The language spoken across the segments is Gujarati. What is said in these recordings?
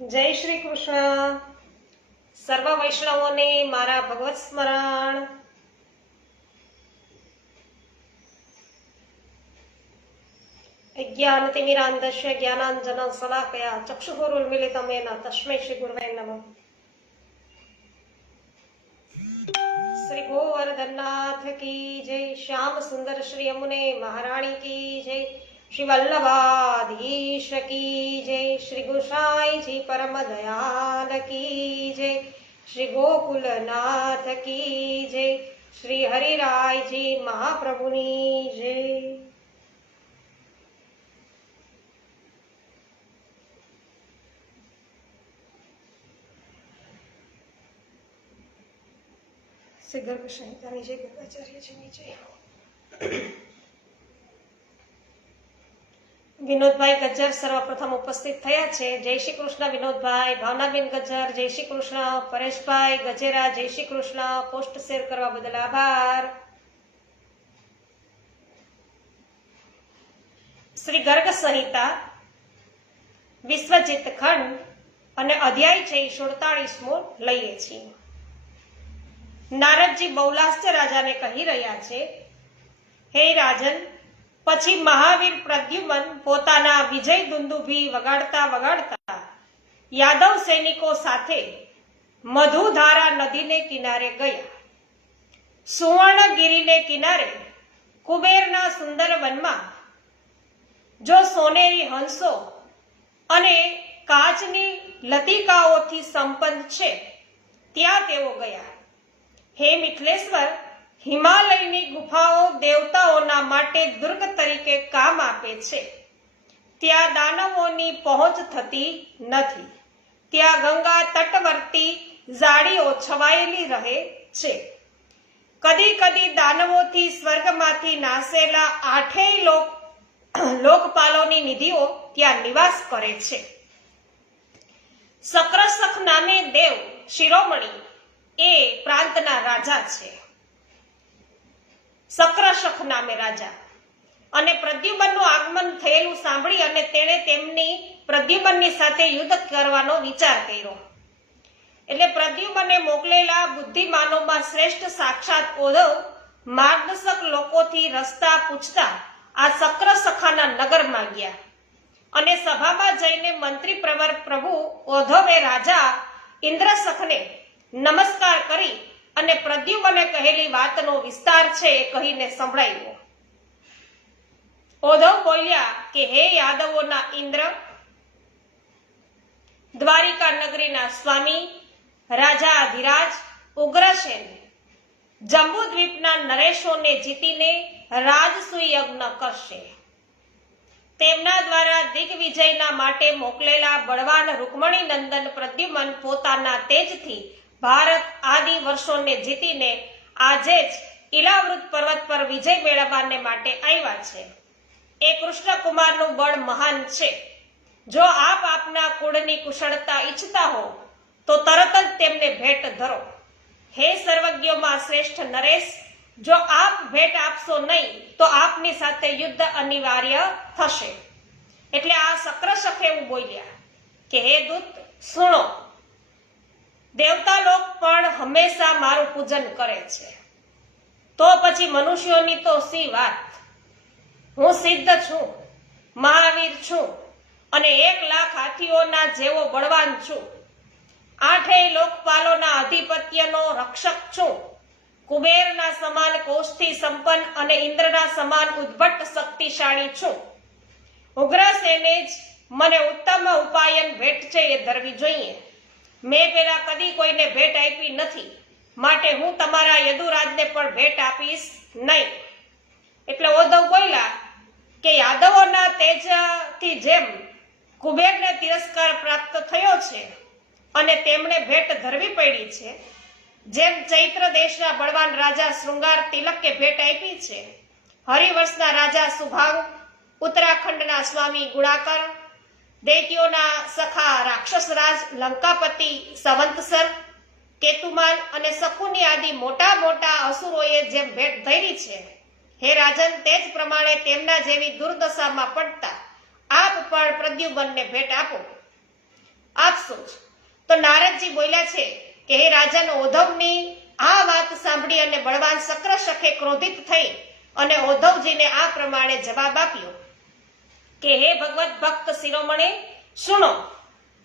જય શ્રી કૃષ્ણ. સર્વ વૈષ્ણવોને મારા ભગવત સ્મરણ. અજ્ઞાનતિમિરાન્ધસ્ય જ્ઞાનાંજન શલાકયા ચક્ષુરુન્મિલિતમ येन તસ્मै શ્રી ગુરવે નમઃ. શ્રી ગોવર્ધનનાથ કી જય. શ્યામ સુંદર શ્રી યમુને મહારાણી કી જય. श्री वल्लभाधीश की जय. श्री गोसाईजी परम दयाल की जय. श्री गोकुलनाथ की जय. श्री हरिरायजी महाप्रभुनी जय. श्री गर्भ संहितानी जय. गर्गाचार्यजीनी जय. વિનોદભાઈ ગજ્જર સર્વપ્રથમ ઉપસ્થિત થયા છે. જય શ્રી કૃષ્ણ વિનોદભાઈ. ભાવનાબેન ગજ્જર જય શ્રી કૃષ્ણ. પરેશભાઈ ગજેરા જય શ્રી કૃષ્ણ. પોસ્ટ શેર કરવા બદલ આભાર. શ્રી ગર્ગ સંહિતા વિશ્વજીત ખંડ અને અધ્યાય છે 47મો લઈએ છીએ. નારદજી બૌલાસ્ય રાજાને કહી રહ્યા છે, હે રાજન, પછી મહાવીર પ્રદ્યુમન પોતાના વિજય દુંદુભી વગાડતા વગાડતા યાદવ સૈનિકો સાથે મધુધારા નદીને કિનારે ગયા. સુવર્ણગીરીને કિનારે કુબેરના સુંદર વનમાં જો સોનેરી હંસો અને કાચની લતિકાઓથી સંપન્ન છે ત્યાં તેઓ ગયા. હે મિથિલેશ્વર, હિમાલયની ગુફાઓ દેવતાઓના માટે દુર્ગ તરીકે કામ આપે છે. ત્યાં દાનવોની પહોંચ થતી નથી. ત્યાં ગંગા તટવર્તી ઝાડીઓ છવાયેલી રહે છે. કદી કદી દાનવોથી સ્વર્ગમાંથી નાસેલા આઠેય લોકપાલોની નિધિઓ ત્યાં નિવાસ કરે છે. સક્રસખ નામે દેવ શિરોમણી એ પ્રાંતના રાજા છે. સક્રસખ નામે રાજા. અને પ્રદ્યુમનનું આગમન થયેલું સાંભળી અને તેણે તેમની પ્રદ્યુમનની સાથે યુદ્ધ કરવાનો વિચાર કર્યો. એટલે પ્રદ્યુમને મોકલેલા બુદ્ધિમાનોમાં શ્રેષ્ઠ સાક્ષાત ઓધવ માર્ગદર્શક લોકોથી રસ્તા પૂછતા આ સક્રસખાના નગરમાં ગયા અને સભામાં જઈને મંત્રી પ્રવર પ્રભુ ઓધવે રાજા ઇન્દ્રસખને નમસ્કાર કરી અને પ્રદ્યુમને કહેલી વાતનો વિસ્તાર છે એ કહીને સંભળાવ્યો. ઓધવ બોલ્યા કે હે યાદવોના ઇન્દ્ર, દ્વારિકા નગરીના સ્વામી રાજા અધિરાજ ઉગ્રસેન જંબુદ્વીપના નરેશોને જીતીને રાજસૂય યજ્ઞ કરશે. તેમના દ્વારા દિગ્વિજયના માટે મોકલેલા બળવાન રૂકમણી નંદન પ્રદ્યુમન પોતાના તેજથી ભારત આદિ વર્ષોને જીતીને આજે જ ઇલાવૃત પર્વત પર વિજય મેળવવાને માટે આવ્યા છે. એ કૃષ્ણકુમારનું બળ મહાન છે. જો આપ આપના કુળની કુશળતા ઈચ્છતા હો તો તરત જ તેમને ભેટ ધરો. હે સર્વજ્ઞોમાં શ્રેષ્ઠ નરેશ, જો આપ ભેટ આપશો નહીં તો આપની સાથે યુદ્ધ અનિવાર્ય થશે. એટલે આ સક્રસખ એવું બોલ્યા કે હે દૂત, સુણો, દેવતા લોક પણ હંમેશા મારું પૂજન કરે છે, તો પછી મનુષ્યોની તો સી વાત. હું સિદ્ધ છું, મહાવીર છું અને 1,00,000 હાથીઓના જેવો બળવાન છું. આઠેય લોકપાલોના અધિપત્યનો રક્ષક છું. કુબેરના સમાન કોષથી સંપન્ન અને ઇન્દ્રના સમાન ઉદ્ભટ શક્તિશાળી છું. ઉગ્રસેને જ મને ઉત્તમ ઉપાયન ભેટ છે એ ધરવી જોઈએ. મેં પેલા કદી કોઈને ભેટ આપી નથી, માટે હું તમારા યદુરાજને પણ ભેટ આપીશ નહીં. એટલે ઓધવ બોલ્યા કે યાદવોના તેજથી જેમ કુબેરને તિરસ્કાર પ્રાપ્ત થયો છે અને તેમણે ભેટ ધરવી પડી છે, જેમ ચૈત્ર દેશના બળવાન રાજા શૃંગાર તિલકે ભેટ આપી છે, હરિવંશના રાજા સુભાંગ, ઉત્તરાખંડના સ્વામી ગુણાકર, દૈત્યોના સખા રાક્ષસરાજ લંકાપતિ સંવંતસર, કેતુમાન અને શકુની આદિ મોટા મોટા અસુરોએ જેમ ભેટ ધરી છે, હે રાજન, તે જ પ્રમાણે તેમના જેવી દુર્દશામાં પડતા આપ પણ પ્રદ્યુમનને ભેટ આપો. આપશો જ. તો નારદજી બોલ્યા છે કે હે રાજન, ઉદ્ધવની આ વાત સાંભળી અને બળવાન શક્રશખે ક્રોધિત થઈ અને ઉદ્ધવજીને આ પ્રમાણે જવાબ આપ્યો કે હે ભગવત ભક્ત શિરોમણે, સુનો,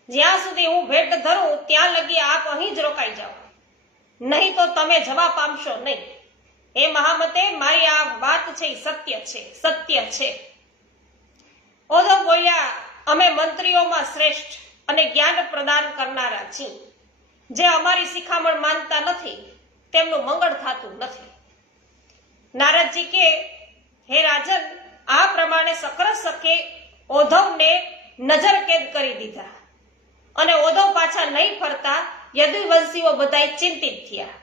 જ્યાં સુધી હું ભેટ ધરું ત્યાં લગી આપ અહીં જ રોકાઈ જાઓ, નહીં તો તમે જવા પામશો નહીં. હે મહામતે, મારી આ વાત છે એ સત્ય છે, સત્ય છે. ઉદ્ધવ બોલ્યા, અમે મંત્રીઓમાં શ્રેષ્ઠ અને જ્ઞાન પ્રદાન કરનારા છીએ. જે અમારી શિખામણ માનતા નથી તેમનું મંગળ થતું નથી. નારદજી કે હે રાજન, આ પ્રમાણે શક્રશખે ઉદ્ધવને નજરકેદ કરી દીધા અને ઉદ્ધવ પાછા નહીં ફરતા યદુવંશીઓ બધાય ચિંતિત થયા.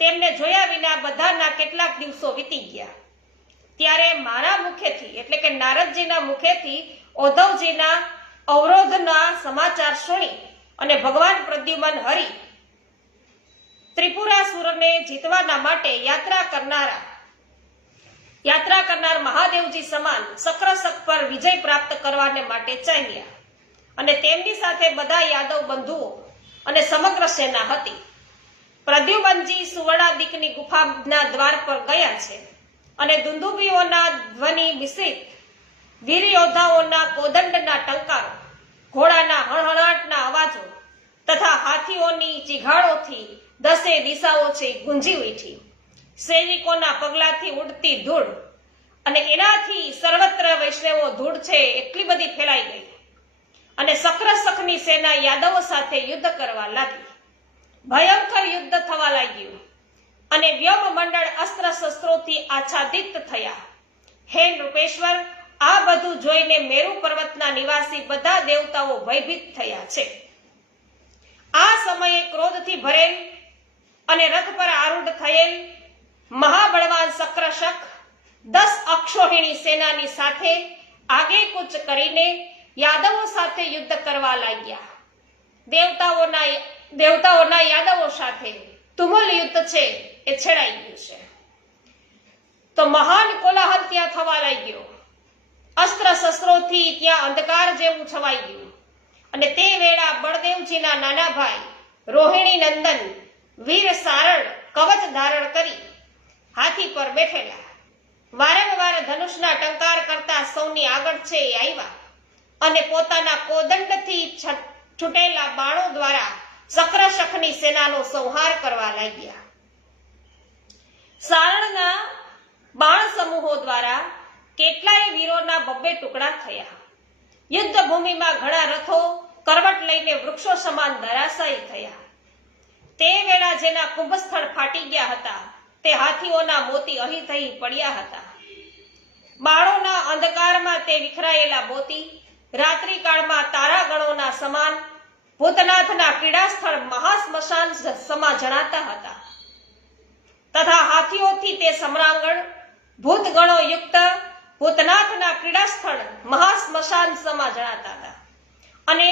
તેમને જોયા વિના બધાના કેટલાક દિવસો વીતી ગયા. ત્યારે મારા મુખેથી એટલે કે નારદજીના મુખેથી ઉદ્ધવજીના અવરોધના સમાચાર સુણી અને ભગવાન પ્રદ્યુમન હરિ ત્રિપુરાસુરને જીતવાના માટે યાત્રા કરનાર મહાદેવજી સમાન શક્રશખ પર વિજય પ્રાપ્ત કરવાને માટે ચાલ્યા અને તેમની સાથે બધા યાદવ બંધુઓ અને સમગ્ર સેના હતી. પ્રદ્યુમનજી સુવર્ણાદિકની ગુફાના દ્વાર પર ગયા છે અને દુંદુભીઓના ધ્વનિ મિશ્રિત વીર યોદ્ધાઓના કોદંડના ટંકારો, ઘોડાના હણહણાટના અવાજો તથા હાથીઓની ચીઘાડોથી દસે દિશાઓથી ગુંજી ઉઠી. સૈનિકોના પગલાથી ઉડતી ધૂળ અને એનાથી સર્વત્ર વૈષ્ણવો ધૂળ છે એટલી બધી ફેલાઈ ગઈ અને શક્રશખની સેના યાદવો સાથે યુદ્ધ કરવા લાગી. ભયંકર યુદ્ધ થવા લાગ્યું અને વ્યોમ મંડળ અસ્ત્ર શસ્ત્રોથી આચ્છાદિત થયા. હે નૃપેશ્વર, આ બધું જોઈને મેરુ પર્વતના નિવાસી બધા દેવતાઓ ભયભીત થયા છે. આ સમયે ક્રોધથી ભરેલ અને રથ પર આરૂઢ થયેલ મહાબળવાન શક્રશખ 10 અક્ષોહિણી સેનાની સાથે આગેકૂચ કરીને યાદવો સાથે યુદ્ધ કરવા લાગ્યા. દેવતાઓના યાદવો સાથે તુમુલ યુદ્ધ છે એ છેડાઈ ગયું છે. તો મહાન કોલાહલ ત્યાં થવા લાગ્યો. અસ્ત્ર શસ્ત્રોથી ત્યાં અંધકાર જેવું છવાઈ ગયું અને તે વેળા બળદેવજીના નાના ભાઈ રોહિણી નંદન વીર સારણ કવચ ધારણ કરી હાથી પર બેઠેલા વારંવાર ધનુષના ટંકાર કરતા સૌની આગળ છે એ આવ્યા અને પોતાના કોદંડથી છૂટેલા બાણો દ્વારા શક્રશખની સેનાનો સંહાર કરવા લાગ્યા. સારણના બાણ સમૂહો દ્વારા કેટલાય વીરોના બબ્બે ટુકડા થયા. યુદ્ધ ભૂમિમાં ઘણા રથો કરવટ લઈને વૃક્ષો સમાન ધરાશાયી થયા. તે વેળા જેના કુંભસ્થળ ફાટી ગયા હતા તે હાથીઓના મોતી અહીં થઈ પડ્યા હતા. બાળોના અંધકારમાં તે વિખરાયેલા મોતી રાત્રિકાળમાં તારાગણોના સમાન ભૂતનાથના ક્રીડાસ્થળ મહાશ્મશાન સમા જણાતા હતા તથા હાથીઓથી તે સમરાંગણ ભૂતગણો યુક્ત ભૂતનાથના ક્રીડાસ્થળ મહાશ્મશાન સમા જણાતા હતા. અને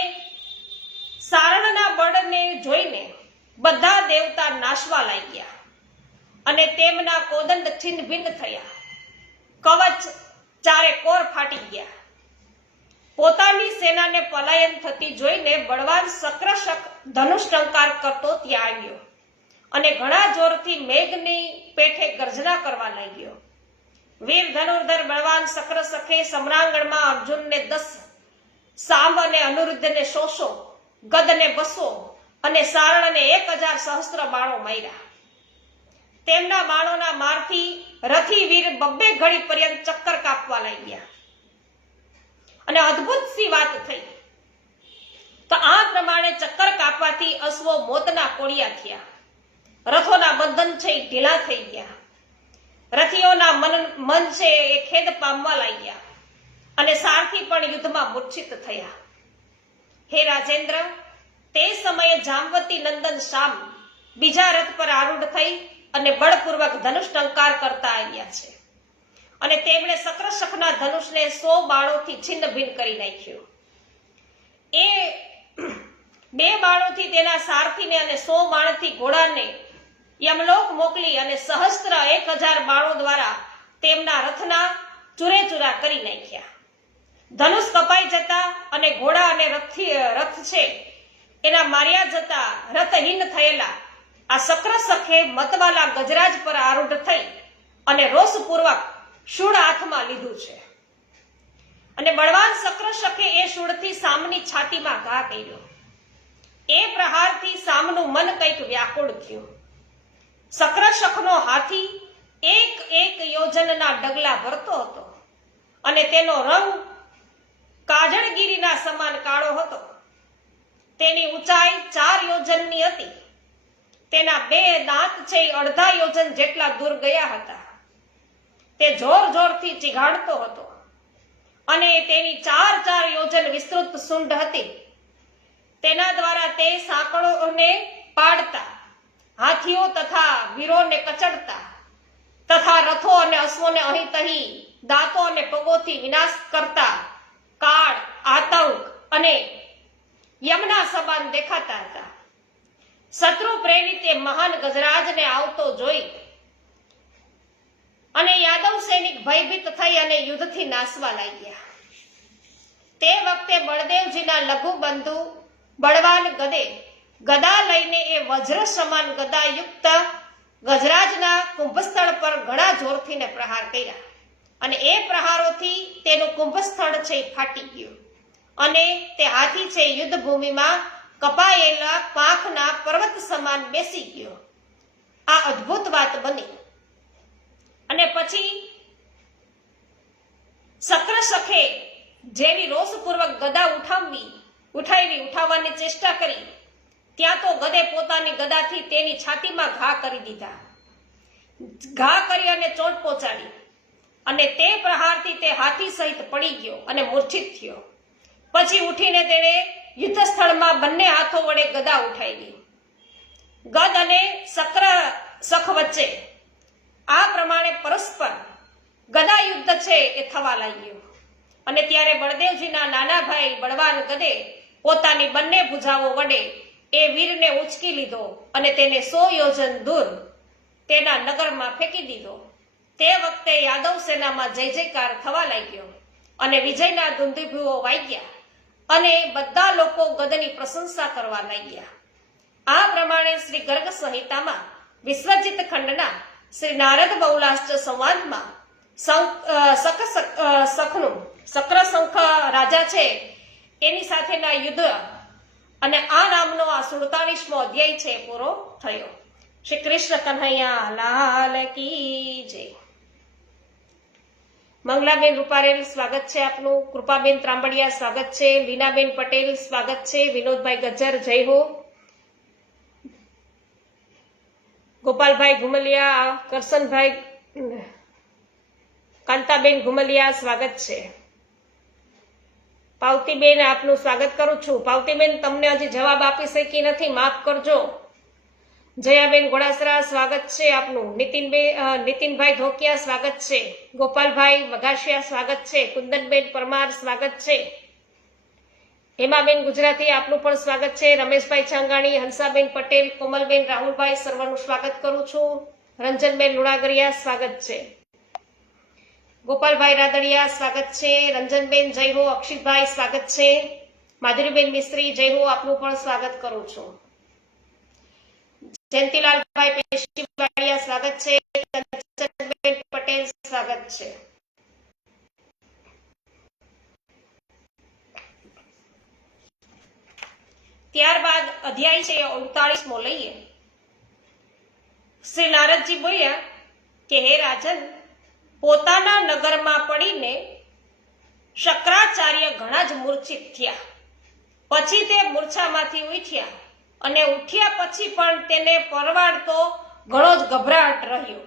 સારણના બળને જોઈને બધા દેવતા નાશવા લાગ્યા અને તેમના કોદંડ છિન્ન ભિન્ન થયા. કવચ ચારે કોર ફાટી ગયા. પોતાની સેનાને પલાયન થતી જોઈને બળવાન શક્રશખ ધનુષ ટંકાર કરતો ત્યાં આવ્યો અને ઘણા જોરથી મેઘની પેઠે ગર્જના કરવા લાગ્યો. વીર ધનુર્ધર બળવાન શક્રશખે સમરાંગણમાં અર્જુનને 10, સાંબ અને અનિરુદ્ધને 100, ગદને 200 અને સારણને 1000 સહસ્ત્ર બાણો માર્યા. તેમના બાણોના મારથી રથી વીર બબ્બે ઘડી પર્યંત ચક્કર કાપવા લાગ્યા અને અદ્ભુત સી વાત થઈ. તો આ પ્રમાણે ચક્કર કાપવાથી અશ્વો મોતના કોળિયા થયા. રથોના બંધન છે ઢીલા થઈ ગયા. રથીઓના મન છે એ ખેદ પામવા લાગ્યા અને સારથી પણ યુદ્ધમાં મૂર્છિત થયા. હે રાજેન્દ્ર, તે સમયે જામવતી નંદન શામ બીજા રથ પર આરૂઢ થઈ અને બળપૂર્વક ધનુષ ટંકાર કરતા આવ્યા છે અને તેમણે શક્રશખના ધનુષને 100 બાણોથી છિન્ન ભિન્ન કરી નાખ્યું. એ 2 બાણોથી તેના સારથીને અને 100 બાણથી ઘોડાને યમલોક મોકલી અને સહસ્ત્ર 1000 બાણો દ્વારા તેમના રથના ચૂરેચૂરા કરી નાખ્યા. ધનુષ કપાઈ જતા અને ઘોડા અને રથ છે એના માર્યા જતા રથહીન થયેલા આ સક્રસખે મતવાલા ગજરાજ પર આરૂઢ થઈ અને રોષપૂર્વક શૂળ હાથમાં લીધું છે અને બળવાન સક્રસખે એ શૂળથી સામની છાતીમાં ઘા કર્યો. એ પ્રહારથી સામનું મન કંઈક વ્યાકુળ થયું. સક્રસખનો હાથી એક એક યોજનના ડગલા ભરતો હતો અને તેનો રંગ કાજળગીરીના સમાન કાળો હતો. તેની ઊંચાઈ 4 યોજનની હતી. તેના 2 દાંત છે અડધા યોજન જેટલા દૂર ગયા હતા. તે જોર જોરથી ચીઘાડતો હતો અને તેની 4 યોજન વિસ્તૃત સૂંઢ હતી. તેના દ્વારા તે સાંકળોને પાડતા, હાથીઓ તથા વીરોને કચડતા તથા રથો અને અશ્વોને અહીં તહીં દાંતો અને પગોથી વિનાશ કરતા કાળ, આતંક અને યમના સમાન દેખાતા હતા. શત્રુ પ્રેરિત એ મહાન ગજરાજને આવતો જોઈ અને યાદવ સૈનિક ભયભીત થઈ અને યુદ્ધથી નાસવા લાગ્યા. તે વખતે બળદેવજીના લઘુ બંધુ બળવાન ગદે ગદા લઈને એ વજ્ર સમાન ગદાયુક્ત ગજરાજના કુંભસ્થળ પર ઘણા જોરથીને પ્રહાર કર્યા અને એ પ્રહારોથી તેનું કુંભસ્થળ છે ફાટી ગયું અને તે હાથી છે યુદ્ધ ભૂમિમાં કપાયેલા પાંખના પર્વત સમાન બેસી ગયો. આ અદ્ભુત વાત બની અને પછી સક્રસખે જેવી રોષપૂર્વક ગદા ઉઠાવવાની ચેષ્ટા કરી ત્યાં તો ગદે પોતાની ગદાથી તેની છાતીમાં ઘા કરી દીધા. ઘા કરી અને ચોટ પહોંચાડી અને તે પ્રહારથી તે હાથી સહિત પડી ગયો અને મૂર્છિત થયો. પછી ઉઠીને તેણે યુદ્ધ સ્થળમાં બંને હાથો વડે ગદા ઉઠાવી. ગદ અને સક્રસખ વચ્ચે આ પ્રમાણે પરસ્પર ગદા યુદ્ધ છે એ થવા લાગ્યું અને ત્યારે બળદેવજીના નાના ભાઈ બળવાન ગદે પોતાની બંને ભુજાઓ વડે એ વીરને ઉંચકી લીધો અને તેને 100 યોજન દૂર તેના નગરમાં ફેંકી દીધો. તે વખતે યાદવ સેનામાં જય જયકાર થવા લાગ્યો અને વિજયના ધુંધુભીઓ વાગ્યા અને બધા લોકો ગદની પ્રશંસા કરવા લાગ્યા. આ પ્રમાણે શ્રી ગર્ગ સંહિતામાં વિશ્વજીત ખંડના શ્રી નારદ બહુલાશ્ચ સંવાદમાં સક્રસંખ રાજા છે એની સાથેના યુદ્ધ અને આ નામનો આ 47મો અધ્યાય છે પૂરો થયો. શ્રી કૃષ્ણ કન્હૈયા લાલ કી જય. મંગલાબેન રૂપારેલ સ્વાગત છે આપનું. કૃપાબેન ત્રાંબડિયા સ્વાગત છે. લીનાબેન પટેલ સ્વાગત છે. વિનોદભાઈ ગજ્જર જય હો. ગોપાલભાઈ ઘુમલિયા, કરશનભાઈ, કાંતાબેન ઘુમલિયા સ્વાગત છે. પાવતીબેન આપનું સ્વાગત કરું છું. પાવતીબેન તમને હજી જવાબ આપી શકી નથી, માફ કરજો. જયાબેન ઘોડાસરા સ્વાગત છે આપનું. નીતિનભાઈ ધોકિયા સ્વાગત છે. ગોપાલભાઈ મઘાશિયા સ્વાગત છે. કુંદનબેન પરમાર સ્વાગત છે. હેમાબેન ગુજરાતી આપનું પણ સ્વાગત છે. રમેશભાઈ ચાંગાણી, હંસાબેન પટેલ, કોમલબેન રાહુલભાઈ સર્વનું સ્વાગત કરું છું. રંજનબેન લુણાગરિયા સ્વાગત છે. ગોપાલભાઈ રાદડિયા સ્વાગત છે. રંજનબેન જય હો. અક્ષિતભાઈ સ્વાગત છે. માધુરીબેન મિસ્ત્રી જય હો, આપનું પણ સ્વાગત કરું છું. જયંતિલાલભાઈ પેશીવાડિયા સ્વાગત છે. કંચનબેન પટેલ સ્વાગત છે. ત્યારબાદ અધ્યાય છે 39મો લઈએ. શ્રી નારદજી બોલ્યા કે હે રાજન, પોતાના નગરમાં પડીને શક્રાચાર્ય ઘણા જ મૂર્છિત થયા. પછી તે મૂર્છામાંથી ઉઠ્યા અને ઉઠ્યા પછી પણ તેને પરવાડતો ઘણો જ ગભરાટ રહ્યો.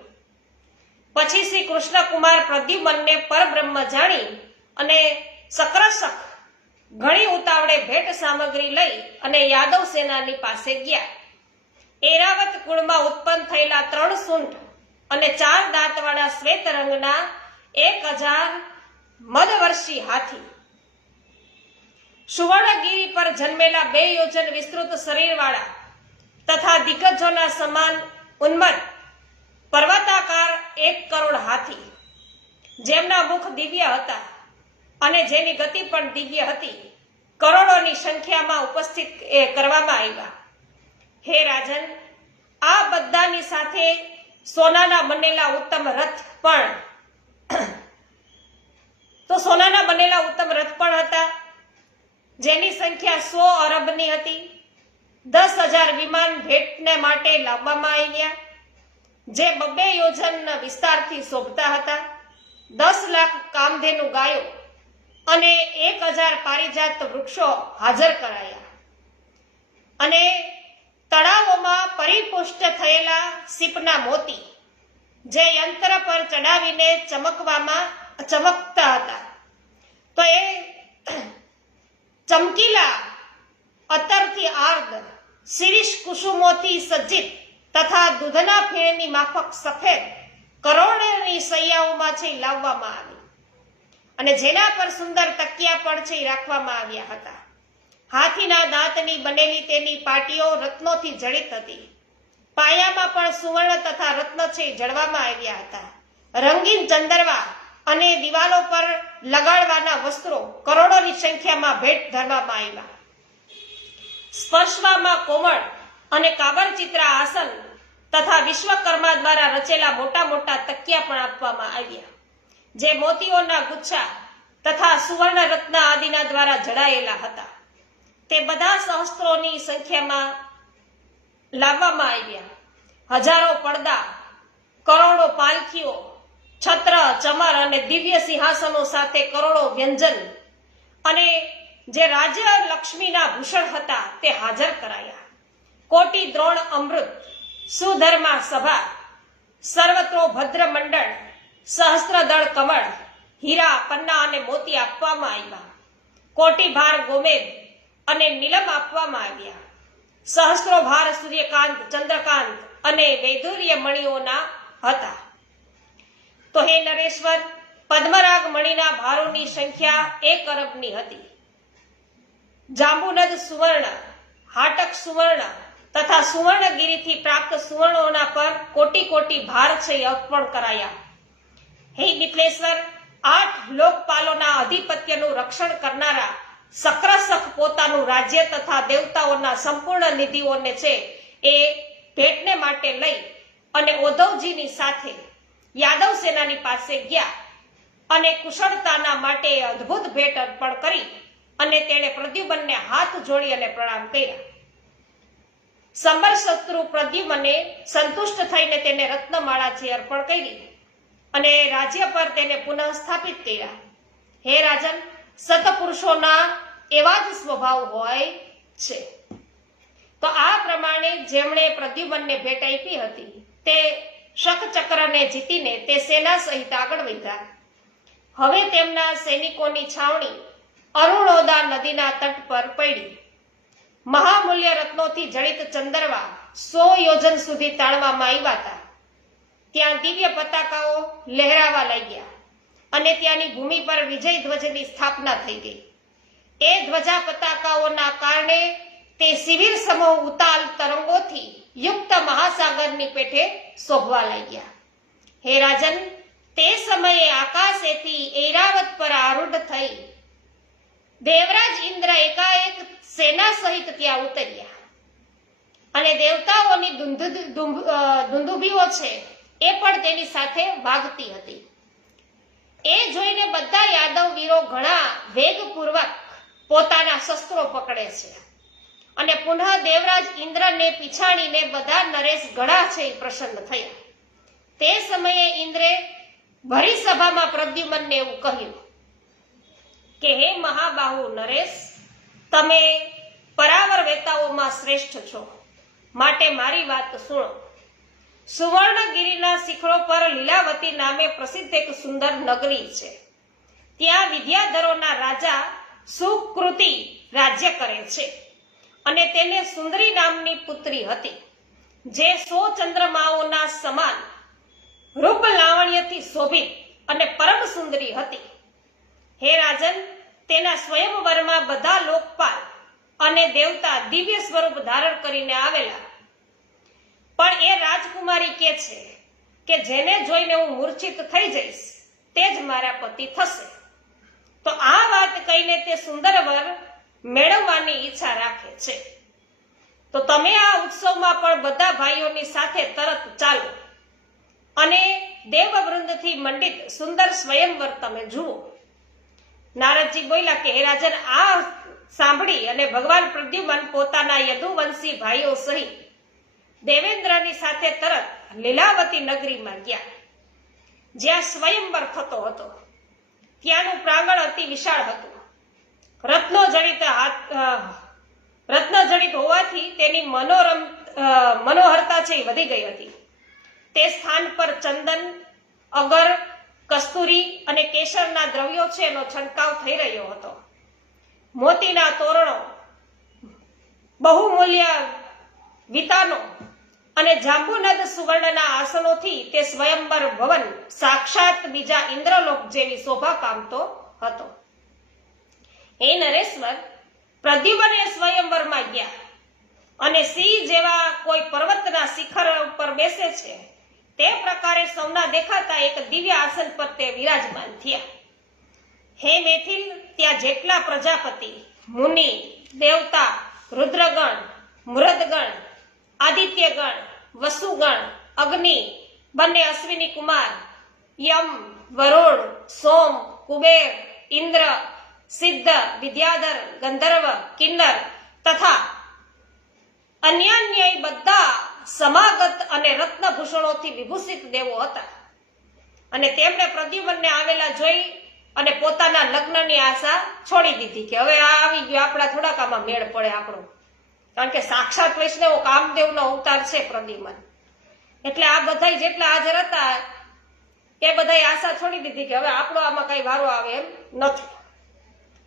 પછી શ્રી કૃષ્ણકુમાર પ્રદ્યુમ્નને પરબ્રહ્મ જાણી અને સક્રસખ ઘણી ઉતાવળે ભેટ સામગ્રી લઈ અને યાદવ સેનાની પાસે ગયા. એરાવત કુળમાં ઉત્પન્ન થયેલા 3 સૂંઢ અને 4 દાંતવાળા શ્વેત રંગના 1000 મદવર્ષી હાથી, સુવર્ણગીરી પર જન્મેલા 2 યોજન વિસ્તૃત શરીરવાળા તથા દિગ્ગજોના સમાન ઉન્મત્ત પર્વતાકાર 1 કરોડ હાથી, જેમના મુખ દિવ્ય હતા અને જેની ગતિ પણ દિવ્ય હતી, કરોડોની સંખ્યામાં ઉપસ્થિત કરવામાં આવ્યા. હે રાજન, આ બધાની સાથે સોનાના બનેલા ઉત્તમ રથ પણ હતા, જેની સંખ્યા 100 અરબની હતી. 10,000 વિમાન ભેટને માટે લાવવામાં આવ્યા, જે 2 યોજન વિસ્તારથી શોભતા હતા. 10 લાખ કામધેનુ ગાયો અને 1,000 પારિજાત વૃક્ષો હાજર કરાયા. અને તળાવોમાં પરિપુષ્ટ થયેલા સીપના મોતી, જે યંત્ર પર ચડાવીને ચમકતા હતા, તો એ ચમકીલા અત્તરથી આર્દ શિરીષ કુસુમોથી સજ્જિત તથા દૂધના ફેણની માફક સફેદ કરોડોની સૈયાઓમાંથી લાવવામાં આવી, અને જેના પર સુંદર તકિયા પણ છે રાખવામાં આવ્યા હતા. હાથીના દાંતની બનેલી તેની પાટીઓ રત્નોથી જડિત હતી. પાયામાં પણ સુવર્ણ તથા રત્ન છે જડવામાં આવ્યા હતા. રંગીન ચંદરવા અને દિવાલો પર લગાડવાના વસ્ત્રો કરોડોની સંખ્યામાં ભેટ ધરવામાં આવ્યા. સ્પર્શવામાં કોમળ અને કાબરચિત્ર આસન તથા વિશ્વકર્મા દ્વારા રચેલા મોટા મોટા તકિયા પણ આપવામાં આવ્યા, જે મોતીઓના ગુચ્છા તથા સુવર્ણ રત્ન આદિના દ્વારા જડાયેલા હતા. તે બધા સહસ્ત્રોની સંખ્યામાં લાવવામાં આવ્યા. હજારો પડદા, કરોડો પાલખીઓ, છત્ર, ચમર અને દિવ્ય સિંહાસનો સાથે કરોડો વ્યંજન અને જે રાજ્ય લક્ષ્મીના ભૂષણ હતા તે હાજર કરાયા. કોટી દ્રોણ અમૃત, સુધર્મા સભા, સર્વત્રો ભદ્ર મંડળ, સહસ્ત્રદળ કમળ, હીરા, પન્ના અને મોતી આપવામાં આવ્યા. કોટી ભાર ગોમેદ અને નીલમ આપવામાં આવ્યા. સહસ્ત્રો ભાર સૂર્યકાંત, ચંદ્રકાંત અને વૈદુર્ય મણિઓના હતા. તો હે નરેશ્વર, પદ્મરાગ મણિના ભારોની સંખ્યા 1 અરબની હતી. જાંબુનદ સુવર્ણ, હાટક સુવર્ણ તથા સુવર્ણગીરીથી પ્રાપ્ત સુવર્ણોના પર કોટી કોટી ભાર છે અર્પણ કરાયા. હે મિત્લેશ્વર, 8 લોકપાલોના અધિપત્યનું રક્ષણ કરનારા સક્રસખ પોતાનું રાજ્ય તથા દેવતાઓના સંપૂર્ણ નિધિઓને છે એ ભેટને માટે લઈ અને ઉદ્ધવજીની સાથે યાદવ સેનાની પાસે ગયા અને કુશળતાના માટે અદ્ભુત ભેટ અર્પણ કરી અને તેણે પ્રદ્યુમ્નને હાથ જોડી અને પ્રણામ કર્યા. સંબર શત્રુ પ્રદ્યુમ્ને સંતુષ્ટ થઈને તેને રત્નમાળાથી અર્પણ કરી અને રાજ્ય પર તેને પુનઃ સ્થાપિત કર્યા. હે રાજન, સતપુરુષોના એવા જ સ્વભાવ હોય છે. તો આ પ્રમાણે જેમણે પ્રદ્યુમ્નને ભેટ આપી હતી તે શંખચક્રને જીતીને તે સેના સહિત આગળ વધ્યા. હવે તેમના સૈનિકોની છાવણી અરુણોદા નદીના તટ પર પડી. મહામૂલ્ય રત્નોથી જડિત ચંદરવા 100 યોજન સુધી તાણવામાં આવ્યા હતા. ત્યાં દિવ્ય પતાકાઓ લહેરાવા લાગ્યા અને ત્યાંની ભૂમિ પર વિજય ધ્વજની સ્થાપના થઈ ગઈ. એ ધ્વજા પતાકાઓના કારણે તે શિબિર સમૂહ ઉતાલ તરંગોથી યુક્ત મહાસાગરની પેઠે શોભવા લાગ્યા. હે રાજન, તે સમયે આકાશેથી ઐરાવત પર આરૂઢ થઈ દેવરાજ ઇન્દ્ર એકાએક સેના સહિત ત્યાં ઉતર્યા અને દેવતાઓની દુંદુભીઓ છે એ પણ તેની સાથે વાગતી હતી. એ જોઈને બધા યાદવ વીરો ઘણા વેગપૂર્વક પોતાના શસ્ત્રો પકડે છે અને પુનઃ દેવરાજ ઇન્દ્રને પીછાડીને બધા નરેશ ઘણા છે પ્રસન્ન થયા. તે સમયે ઇન્દ્રે ભરી સભામાં પ્રદ્યુમ્નને એવું કહ્યું કે હે મહાબાહુ નરેશ, તમે પરાવર વેતાઓમાં શ્રેષ્ઠ છો, માટે મારી વાત સુણો. સુવર્ણગીરીના શિખરો પર લીલાવતી નામે પ્રસિદ્ધ એક સુંદર નગરી છે. ત્યાં વિદ્યાધરોના રાજા સુકૃતિ રાજ્ય કરે છે અને તેને સુંદરી નામની પુત્રી હતી, જે 100 ચંદ્રમાઓના સમાન રૂપ લાવણ્યથી શોભિત અને પરમ સુંદરી હતી. હે રાજન, તેના સ્વયંવરમાં બધા લોકપાલ અને દેવતા દિવ્ય સ્વરૂપ ધારણ કરીને આવેલા. પણ એ રાજકુમારી કહે છે કે જેને જોઈને હું મૂર્છિત થઈ જઈશ તે જ મારા પતિ થશે. તો આ વાત કહીને તે સુંદર વર મેળવવાની ઈચ્છા રાખે છે. તો તમે આ ઉત્સવમાં પણ બધા ભાઈઓની સાથે તરત ચાલો અને દેવવૃંદથી મંડિત સુંદર સ્વયંવર તમે જુઓ. નારદજી બોલ્યા કે હે રાજન, આ સાંભળી અને ભગવાન પ્રદ્યુમન પોતાના યદુવંશી ભાઈઓ સહિત દેવેન્દ્રની સાથે તરત લીલાવતી નગરીમાં ગયા, જ્યાં સ્વયંવર થતો હતો. ત્યાંનું પ્રાંગણ અતિ વિશાળ હતું. રત્નજડિત હોવાથી તેની મનોહરતા છે વધી ગઈ હતી. તે સ્થાન પર ચંદન, અગર, કસ્તુરી અને કેસરના દ્રવ્યો છે એનો છંટકાવ થઈ રહ્યો હતો. મોતીના તોરણો, બહુમૂલ્ય વિતાનો અને જાંબુનદ સુવર્ણના આસનોથી તે સ્વયંવર ભવન સાક્ષાત બીજા ઇન્દ્રલોક જેવી શોભા પામતો હતો. હે નરેશ્વર, પ્રદ્યુમને સ્વયંવરમાં ગયા અને સિંહ જેવા કોઈ પર્વતના શિખર ઉપર બેસે છે તે પ્રકારે સૌના દેખાતા એક દિવ્ય આસન પર તે વિરાજમાન થયા. હે મેથિલ, ત્યાં જેટલા પ્રજાપતિ, મુનિ, દેવતા, રુદ્રગણ, મૃદગણ, આદિત્યગણ, વસુગણ, અગ્નિ, બંને અશ્વિની કુમાર, યમ, વરુણ, સોમ, કુબેર, ઇન્દ્ર, સિદ્ધ, વિદ્યાધર, ગંધર્વ, કિન્નર તથા અન્ય બધા સમાગત અને રત્નભૂષણોથી વિભૂષિત દેવો હતા. અને તેમણે પ્રદ્યુમનને આવેલા જોઈ અને પોતાના લગ્નની આશા છોડી દીધી કે હવે આ આવી ગયો, આપણા થોડાક આમાં મેળ પડે આપણો. કારણ કે સાક્ષાત વૈષ્ણવ કામદેવનો અવતાર છે પ્રદ્યુમન. એટલે આ બધા જેટલા હાજર હતા એ બધા આશા છોડી દીધી કે હવે આપણો આમાં કઈ વારો આવે એમ નથી.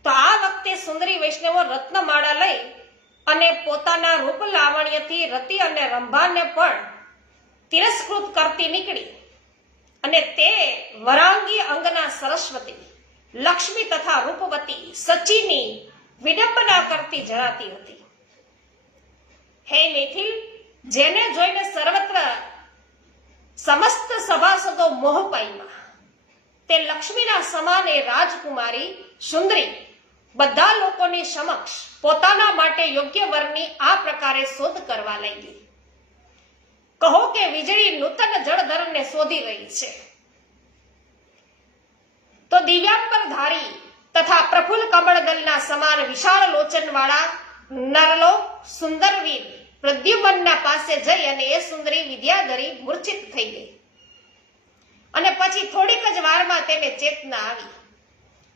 તો આ વખતે સુંદરી વૈષ્ણવો રત્નમાળા લઈ અને પોતાના રૂપ લાવણ્યથી રતિ અને રંભાને પણ તિરસ્કૃત કરતી નીકળી અને તે વરાંગી અંગના સરસ્વતી, લક્ષ્મી તથા રૂપવતી સચીની વિડંબના કરતી જણાતી હતી. હે મેથિલ, જેને જોઈને સર્વત્ર સમસ્ત સભાસદો મોહ પામ્યા, તે લક્ષ્મીના સમાન એ રાજકુમારી સુંદરી બધા લોકોની સમક્ષ પોતાના માટે યોગ્ય વરની આ પ્રકારે શોધ કરવા લાગી. કહો કે વીજળી નૂતન જળધરને શોધી રહી છે, તો દિવ્યાંબરધારી તથા પ્રફુલ્લ કમળદલના સમાન વિશાળ લોચન વાળા નરલોક સુંદરવીર પ્રદ્યુમનના પાસે જઈ અને એ સુંદરી વિદ્યાધરી મૂર્છિત થઈ ગઈ. અને પછી થોડીક જ વારમાં તેને ચેતના આવી.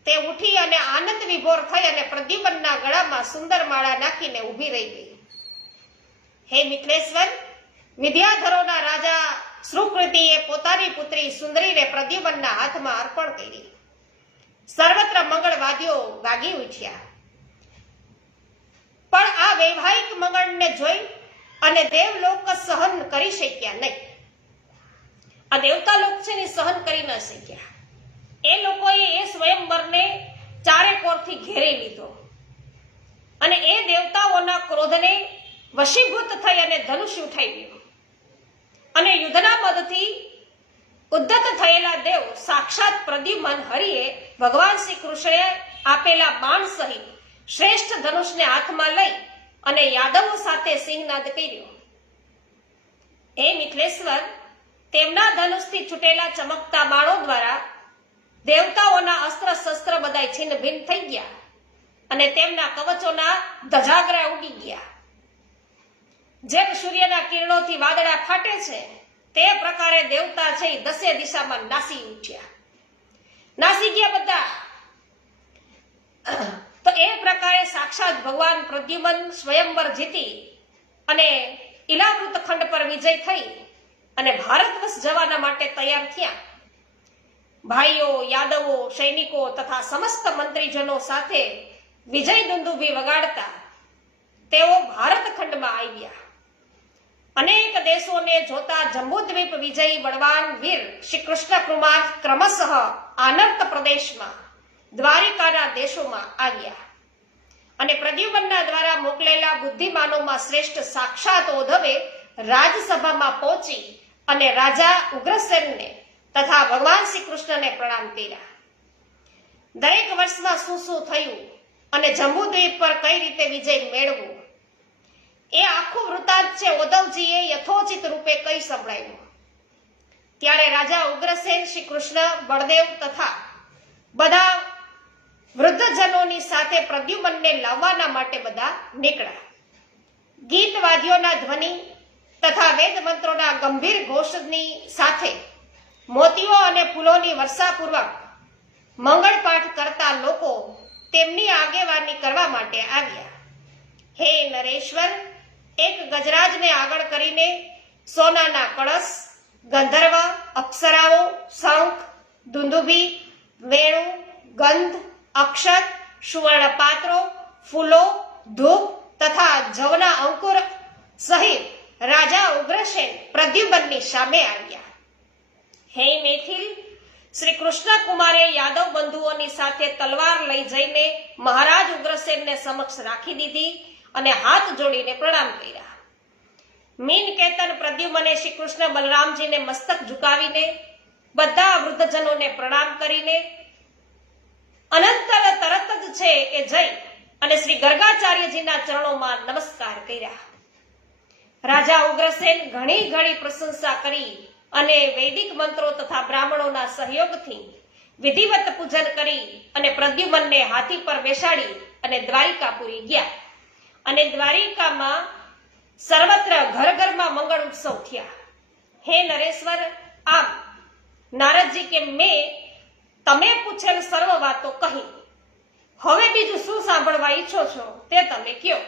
તે ઉઠી અને આનંદ વિભોર થઈ અને પ્રદ્યુમનના ગળામાં સુંદર માળા નાખીને ઊભી રહી ગઈ. હે મિથિલેશ્વર, વિદ્યાધરોના રાજા સુકૃતિએ પોતાની પુત્રી સુંદરીને પ્રદ્યુમનના હાથમાં અર્પણ કરી. સર્વત્ર મંગળવાદ્યો વાગી ઉઠ્યા. પણ આ વૈવાહિક મંગળને જોઈ અને દેવલોક સહન કરી શક્યા નહીં. આ દેવતા લોક છે ને સહન કરી ન શક્યા. એ લોકોએ એ સ્વયંવરને ચારે કોરથી ઘેરી લીધો અને એ દેવતાઓના ક્રોધને વશીભૂત થઈ અને ધનુષ ઉઠાવ્યું અને યુદ્ધના મદથી ઉદ્ધત થયેલા દેવ સાક્ષાત પ્રદ્યુમન હરિએ ભગવાન શ્રી કૃષ્ણએ આપેલા બાણ સહિત શ્રેષ્ઠ ધનુષને હાથમાં લઈ અને યાદવો સાથે સિંહનાદ કર્યો. હે મિથિલેશ્વર, તેમના ધનુષથી છૂટેલા ચમકતા બાણો દ્વારા દેવતાઓના અસ્ત્ર શસ્ત્ર બધા છિન્ન ભિન્ન થઈ ગયા અને તેમના કવચોના ધજાગરા ઉડી ગયા. જેમ સૂર્યના કિરણોથી વાદળા ફાટે છે તે પ્રકારે દેવતા છે દસે દિશામાં નાસી ઉઠ્યા, નાસી ગયા બધા. તો એ પ્રકારે સાક્ષાત ભગવાન પ્રદ્યુમન સ્વયંવર જીતી અને ઇલાવૃત ખંડ પર વિજય થઈ અને ભારતવશ જવાના માટે તૈયાર થયા. ભાઈઓ, યાદવો, સૈનિકો તથા સમસ્ત મંત્રીજનો સાથે વિજય દુંદુભી વગાડતા તેઓ ભારત ખંડમાં આવ્યા. અનેક દેશોને જોતા જંબુદ્વીપ વિજયી બળવાન વીર શ્રી કૃષ્ણ કુમાર ક્રમશઃ આનર્ત પ્રદેશમાં દ્વારિકાના દેશોમાં આવ્યા અને પ્રદ્યુમનના દ્વારા મોકલેલા બુદ્ધિમાનોમાં શ્રેષ્ઠ સાક્ષાત ઉદ્ધવે રાજસભામાં પહોંચી અને રાજા ઉગ્રસેનને તથા ભગવાન શ્રી કૃષ્ણને પ્રણામ કર્યા. દરેક વર્ષમાં શું શું થયું અને જંબુદ્વીપ પર કઈ રીતે વિજય મેળવવો એ આખું વૃત્તાંત છે ઉદ્ધવજીએ યથોચિત રૂપે કઈ સંભળાવ્યું. ત્યારે રાજા ઉગ્રસેન શ્રી કૃષ્ણ બળદેવ તથા બધા વૃદ્ધજનોની સાથે પ્રદ્યુમ્નને લાવવાના માટે બધા નીકળ્યા. ગીત વાદ્યોના ધ્વનિ તથા વેદ મંત્રોના ગંભીર ઘોષની સાથે મોતીઓ અને ફૂલોની વર્ષાપૂર્વક મંગળ પાઠ કરતા લોકો તેમની આગેવાની કરવા માટે આવ્યા. હે નરેશ્વર, એક ગજરાજને આગળ કરીને સોનાના કળશ, ગંધર્વ, અપ્સરાઓ, શંખ, દુંદુભી, વેણુ, ગંધ, અક્ષત, સુવર્ણ પાત્રો, ફૂલો, ધૂપ તથા જવના અંકુર સહિત રાજા ઉગ્રસેન પ્રદ્યુમ્નની સામે આવ્યા. હે મૈથિલ, શ્રી કૃષ્ણ કુમારે યાદવ બંધુઓની સાથે તલવાર લઈ જઈને મહારાજ ઉગ્રસેનને સમક્ષ રાખી દીધી અને હાથ જોડીને પ્રણામ કર્યા. મીન કેતન પ્રદ્યુમ્ને શ્રી કૃષ્ણ બલરામજીને મસ્તક ઝુકાવીને બધા વૃદ્ધજનોને પ્રણામ કરીને અનંતર તરત જ છે એ જઈ અને શ્રી ગર્ગાચાર્યજીના ચરણોમાં નમસ્કાર કર્યા. રાજા ઉગ્રસેન ઘણી ઘણી પ્રશંસા કરી અને વૈદિક મંત્રો તથા બ્રાહ્મણોના સહયોગથી વિધિવત પૂજન કરી અને પ્રદ્યુમ્નને હાથી પર બેસાડી અને દ્વારિકાપુરી ગયા. અને દ્વારિકામાં સર્વત્ર ઘર ઘરમાં મંગળ ઉત્સવ થયા. હે નરેશ્વર, આમ નારદજી કે મેં તમે પૂછેલ સર્વ વાતો કહી, હવે બીજું શું સાંભળવા ઈચ્છો છો તે તમે કયો.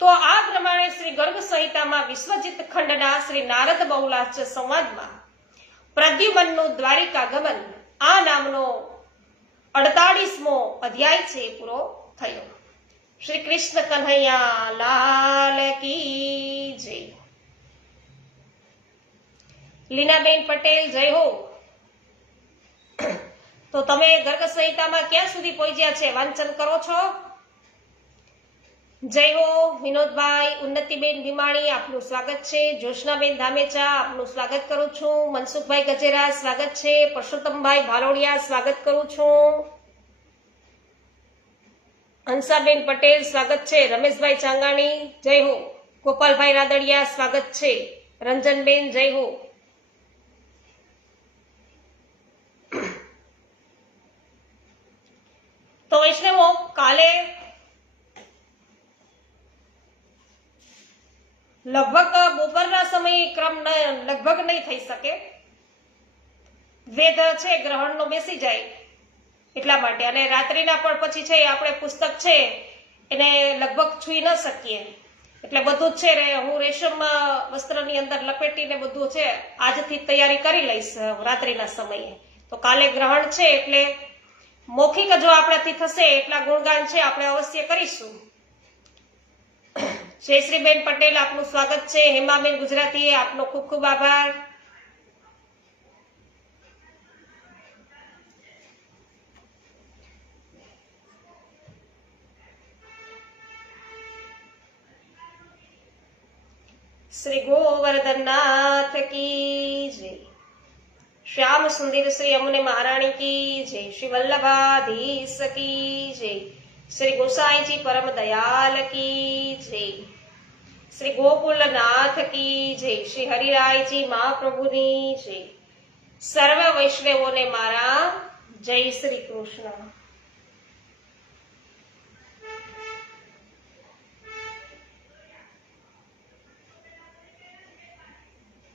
તો આ પ્રમાણે શ્રી ગર્ગ સંહિતામાં વિશ્વજીત ખંડના શ્રી નારદ બહુલાસ્ય સંવાદમાં પ્રદ્યુમ્નનું દ્વારિકા ગમન આ નામનો 48મો અધ્યાય છે પૂરો થયો. શ્રી કૃષ્ણ કન્હૈયા લાલ કી જય. લીનાબેન પટેલ જય હો. તો તમે ગર્ગ સંહિતામાં ક્યાં સુધી પહોંચ્યા છે, વાંચન કરો છો? જય હો. વિનોદભાઈ, ઉન્નતિબેન ભીમાણી આપનું સ્વાગત છે. જોશનાબેન ધામેચા આપનું સ્વાગત કરું છું. મનસુખભાઈ ગજેરા સ્વાગત છે. પરસોત્તમભાઈ ભાલોડિયા સ્વાગત કરું છું. હંસાબેન પટેલ સ્વાગત છે. રમેશભાઈ ચાંગાણી જય હો. ગોપાલભાઈ રાદડિયા સ્વાગત છે. રંજનબેન જય હો. તો વૈષ્ણવો, કાલે લગભગ બપોરના સમયે ક્રમ લગભગ નહીં થઈ શકે. વેદ છે ગ્રહણનો બેસી જાય એટલા માટે, અને રાત્રિના પણ પછી છે આપણે પુસ્તક છે એને લગભગ છૂઈ ન શકીએ, એટલે બધું જ છે હું રેશમ વસ્ત્રની અંદર લપેટીને બધું છે આજથી તૈયારી કરી લઈશ રાત્રિના સમયે. તો કાલે ગ્રહણ છે એટલે મૌખિક જો આપણાથી થશે એટલા ગુણગાન છે આપણે અવશ્ય કરીશું. જયશ્રીબેન પટેલ આપનું સ્વાગત છે. હેમાબેન ગુજરાતી આપનો ખૂબ ખૂબ આભાર. શ્રી ગોવર્ધનનાથ કી જય. શ્યામ સુંદર શ્રી અમને મહારાણી કી જય. શ્રી વલ્લભાધીશ કી જય. શ્રી ગોસાઈજી પરમ દયાલ કી જય. શ્રી ગોકુલનાથ કી જય. શ્રી હરિરાયજી મહાપ્રભુની જય. સર્વ વૈષ્ણવોને મારા જય શ્રી કૃષ્ણ.